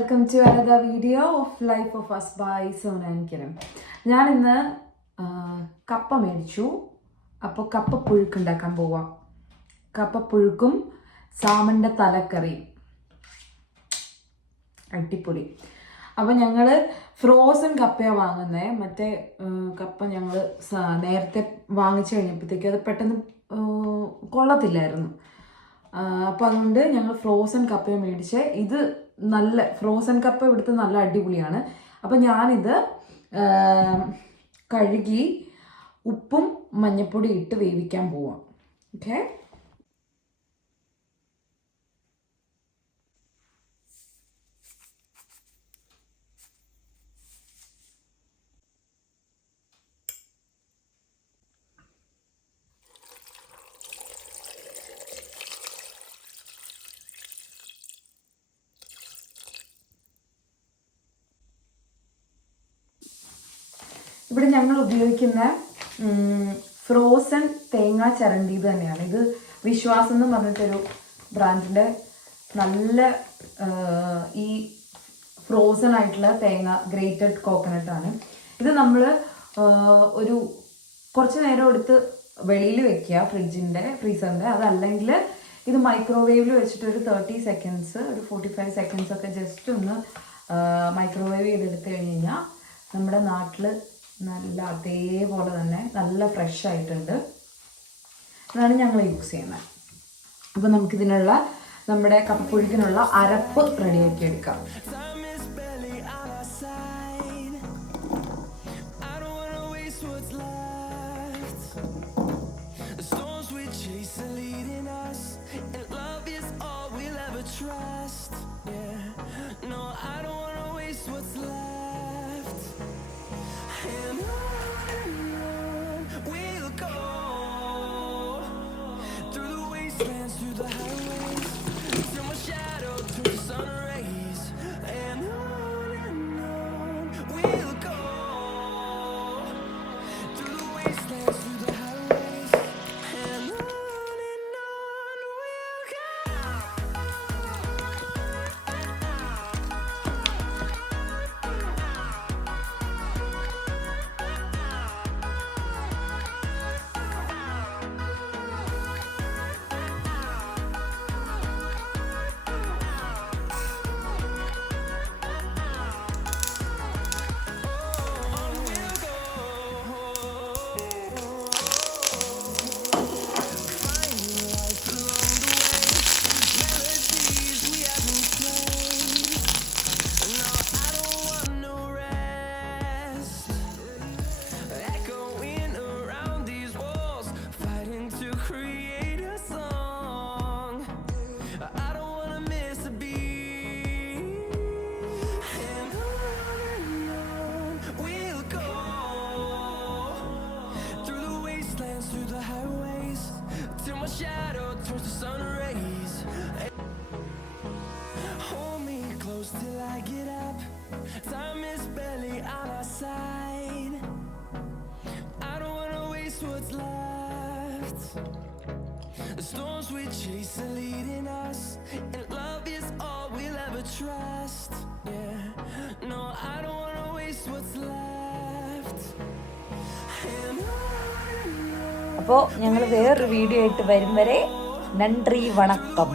Welcome to another video of life of us by Sona and Kiran. ഞാനിന്ന് കപ്പ മേടിച്ചു. അപ്പോൾ കപ്പ പുഴുക്കുണ്ടാക്കാൻ പോവാം. കപ്പ പുഴുക്കും സാമൻ്റെ തലക്കറിയും അടിപൊളി. അപ്പോൾ ഞങ്ങൾ ഫ്രോസൺ കപ്പയാണ് വാങ്ങുന്നത്. മറ്റേ കപ്പ ഞങ്ങൾ നേരത്തെ വാങ്ങിച്ചു കഴിഞ്ഞപ്പോഴത്തേക്കും അത് പെട്ടെന്ന് കൊള്ളത്തില്ലായിരുന്നു. അപ്പോൾ അതുകൊണ്ട് ഞങ്ങൾ ഫ്രോസൺ കപ്പയെ മേടിച്ച്. ഇത് നല്ല ഫ്രോസൺ കപ്പ ഇവിടുത്തെ നല്ല അടിപൊളിയാണ്. അപ്പോൾ ഞാനിത് കഴുകി ഉപ്പും മഞ്ഞൾപ്പൊടി ഇട്ട് വേവിക്കാൻ പോവാം. ഓക്കെ, ഇവിടെ ഞങ്ങൾ ഉപയോഗിക്കുന്ന ഫ്രോസൺ തേങ്ങ ചരണ്ടിയത് തന്നെയാണ്. ഇത് വിശ്വാസം എന്ന് പറഞ്ഞിട്ടൊരു ബ്രാൻഡിൻ്റെ നല്ല ഈ ഫ്രോസൺ ആയിട്ടുള്ള തേങ്ങ, ഗ്രേറ്റഡ് കോക്കനട്ടാണ്. ഇത് നമ്മൾ ഒരു കുറച്ച് നേരം എടുത്ത് വെളിയിൽ വെക്കുക, ഫ്രീസറിൻ്റെ. അതല്ലെങ്കിൽ ഇത് മൈക്രോവേവിൽ വെച്ചിട്ട് ഒരു 30 സെക്കൻഡ്സ്, ഒരു 45 സെക്കൻഡ്സ് ഒക്കെ ജസ്റ്റ് ഒന്ന് മൈക്രോവേവ് ചെയ്തെടുത്ത് കഴിഞ്ഞ് കഴിഞ്ഞാൽ നമ്മുടെ നാട്ടിൽ നല്ല അതേപോലെ തന്നെ നല്ല ഫ്രഷ് ആയിട്ടുണ്ട്. അതാണ് ഞങ്ങൾ യൂസ് ചെയ്യുന്നത്. അപ്പോൾ നമുക്കിതിനുള്ള നമ്മുടെ കപ്പപ്പുഴുക്കിനുള്ള അരപ്പ് റെഡിയാക്കി എടുക്കാം. Time is barely on our side. I don't wanna waste what's left. The storms we chase are leading us, and love is all we'll ever trust. Yeah, no, I don't wanna waste what's left. അപ്പോൾ ഞങ്ങൾ വേറൊരു വീഡിയോ ആയിട്ട് വരും വരെ നന്ദി, വണക്കം.